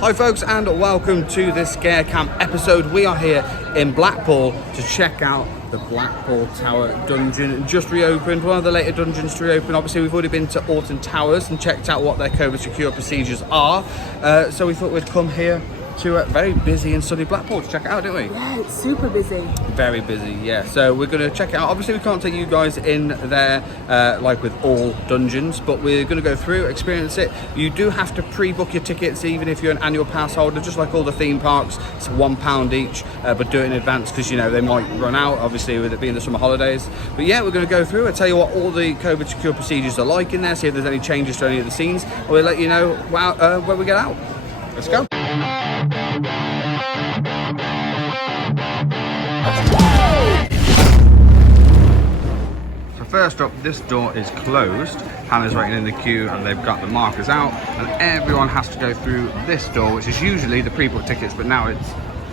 Hi folks, and welcome to this ScareCam episode. We are here in Blackpool to check out the Blackpool Tower Dungeon. Just reopened, one of the later dungeons to reopen. Obviously we've already been to Alton Towers and checked out what their COVID secure procedures are. So we thought we'd come here to a very busy and sunny Blackpool to check it out, didn't we? Yeah, it's super busy. Very busy, yeah. So we're going to check it out. Obviously we can't take you guys in there like with all dungeons, but we're going to go through, experience it. You do have to pre-book your tickets even if you're an annual pass holder, just like all the theme parks. It's £1 each, but do it in advance because, you know, they might run out, obviously, with it being the summer holidays. But yeah, we're going to go through and tell you what all the COVID secure procedures are like in there, see if there's any changes to any of the scenes, and we'll let you know when we get out. Let's go. So first up, this door is closed. Hannah's waiting in the queue and they've got the markers out, and everyone has to go through this door, which is usually the pre-booked tickets, but now it's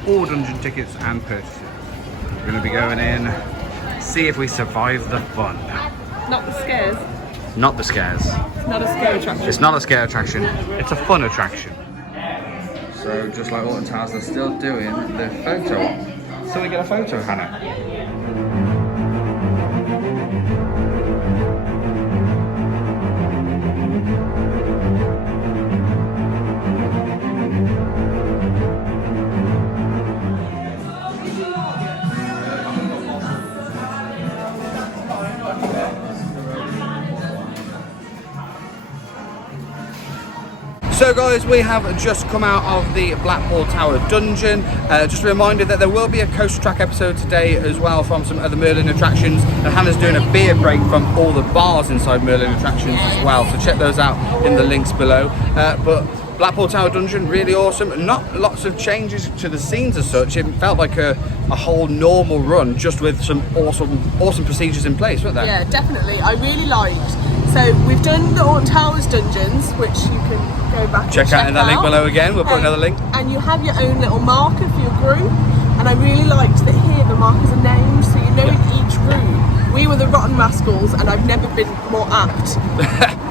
all dungeon tickets and purchases. We're going to be going in, see if we survive the fun. Not the scares. Not the scares. It's not a scare attraction. It's not a scare attraction, it's a fun attraction. So just like Alton Towers, they're still doing the photo op. So we get a photo, Hannah. So guys, we have just come out of the Blackpool Tower Dungeon. Just a reminder that there will be a ScareTrack episode today as well from some other Merlin attractions, and Hannah's doing a beer break from all the bars inside Merlin attractions as well, so check those out in the links below. But Blackpool Tower Dungeon, really awesome. Not lots of changes to the scenes as such. It felt like a whole normal run, just with some awesome procedures in place, weren't there? Yeah, definitely. I really liked. So we've done the Alton Towers dungeons, which you can go back and check out in that link below again. We'll put another link. And you have your own little marker for your group. And I really liked that here the markers are named, so you know in each group. We were the Rotten Rascals, and I've never been more apt.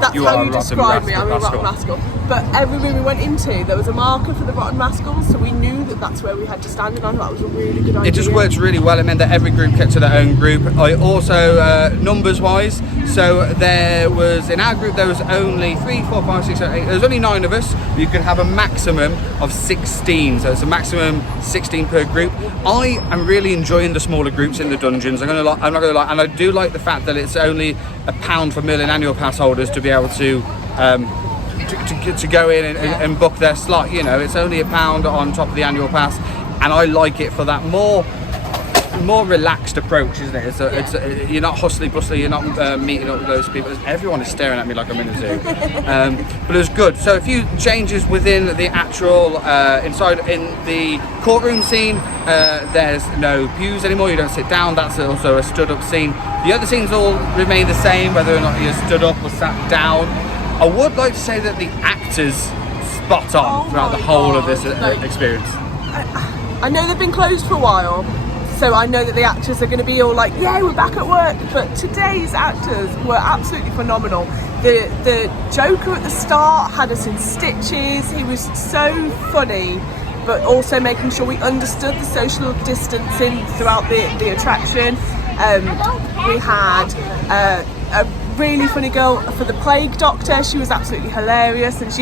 That's how you describe me. I'm a Rotten Rascal. But every room we went into, there was a marker for the Rotten Rascals, so we knew that that's where we had to stand, and I thought it was a really good idea. It just works really well. It meant that every group kept to their own group. I also, numbers-wise, so there was, in our group, there was only 3, 4, 5, 6, 7, 8, there was only 9 of us. You could have a maximum of 16, so it's a maximum 16 per group. I am really enjoying the smaller groups in the dungeons. I'm not going to lie, and I do like the fact that it's only £1 for Merlin annual pass holders to be able to go in and book their slot. You know, it's only £1 on top of the annual pass, and I like it for that more relaxed approach, isn't it? You're not hustly bustly, you're not meeting up with those people. Everyone is staring at me like I'm in a zoo. But it was good. So a few changes within the actual inside in the courtroom scene. There's no pews anymore, you don't sit down. That's also a stood up scene. The other scenes all remain the same, whether or not you're stood up or sat down. I would like to say that the actors spot on throughout the whole of this experience. I know they've been closed for a while, so I know that the actors are going to be all like, yeah, we're back at work, but today's actors were absolutely phenomenal. The Joker at the start had us in stitches. He was so funny, but also making sure we understood the social distancing throughout the attraction. We had a really funny girl for the plague doctor. She was absolutely hilarious, and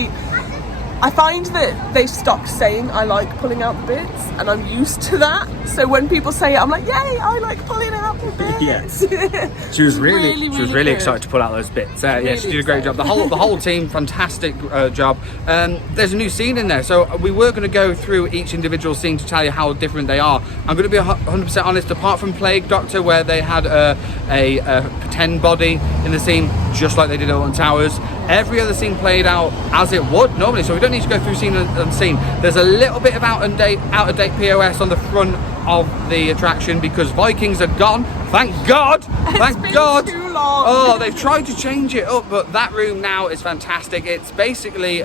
I find that they stopped saying I like pulling out the bits, and I'm used to that. So when people say it, I'm like, yay, I like pulling out the bits. Yes. She was really excited to pull out those bits. Yeah, she did a great job. The whole team, fantastic job. There's a new scene in there, so we were going to go through each individual scene to tell you how different they are. I'm going to be 100% honest. Apart from Plague Doctor, where they had a pretend body in the scene, just like they did at Alton Towers, every other scene played out as it would normally, so we don't need to go through scene and scene. There's a little bit of out of date POS on the front of the attraction because Vikings are gone. Thank God! Thank God! long. Oh, they've tried to change it up, but that room now is fantastic. It's basically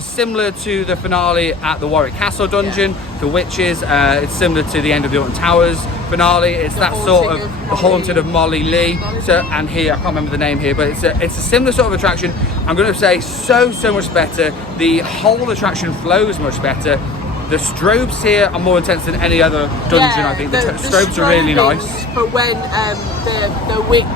similar to the finale at the Warwick Castle Dungeon, The Witches. It's similar to the End of the Alton Towers finale. It's that sort of the Haunted of Molly Lee. So, and here I can't remember the name here, but it's a similar sort of attraction. I'm going to say so much better. The whole attraction flows much better. The strobes here are more intense than any other dungeon. I think the strobes are really nice. But when the witch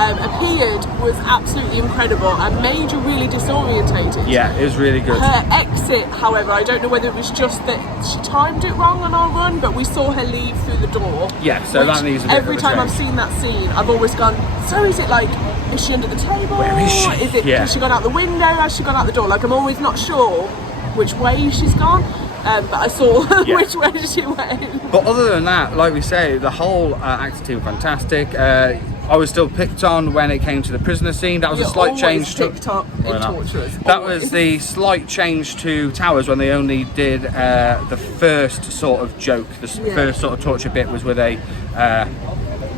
appeared was absolutely incredible and made you really disorientated. Yeah, it was really good. Her exit, however, I don't know whether it was just that she timed it wrong on our run, but we saw her leave through the door. Yeah, so that needs a bit every of a time change. I've seen that scene, I've always gone, so is it like, is she under the table? Where is she? Has she gone out the window? Has she gone out the door? Like, I'm always not sure which way she's gone. But I saw which way she went. But other than that, like we say, the whole acting team fantastic. I was still picked on when it came to the prisoner scene. That was a slight change to picked up in torturers. That was the slight change to Towers when they only did the first sort of joke. The first sort of torture bit was with a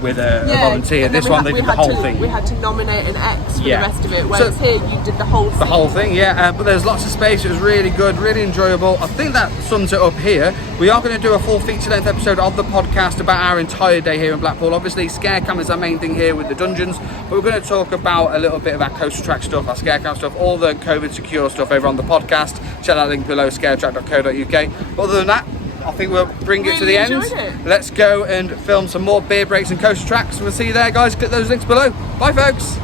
volunteer. This one they did the whole thing. We had to nominate an X for the rest of it, whereas here you did the whole thing. The whole thing, but there's lots of space. It was really good, really enjoyable. I think that sums it up here. We are going to do a full feature-length episode of the podcast about our entire day here in Blackpool. Obviously, ScareCam is our main thing here with the dungeons, but we're going to talk about a little bit of our ScareTrack stuff, our ScareCam stuff, all the COVID secure stuff over on the podcast. Check that link below, ScareTrack.co.uk. But other than that, I think we'll bring it to the end. Let's go and film some more beer breaks and coaster tracks. We'll see you there, guys. Click those links below. Bye, folks.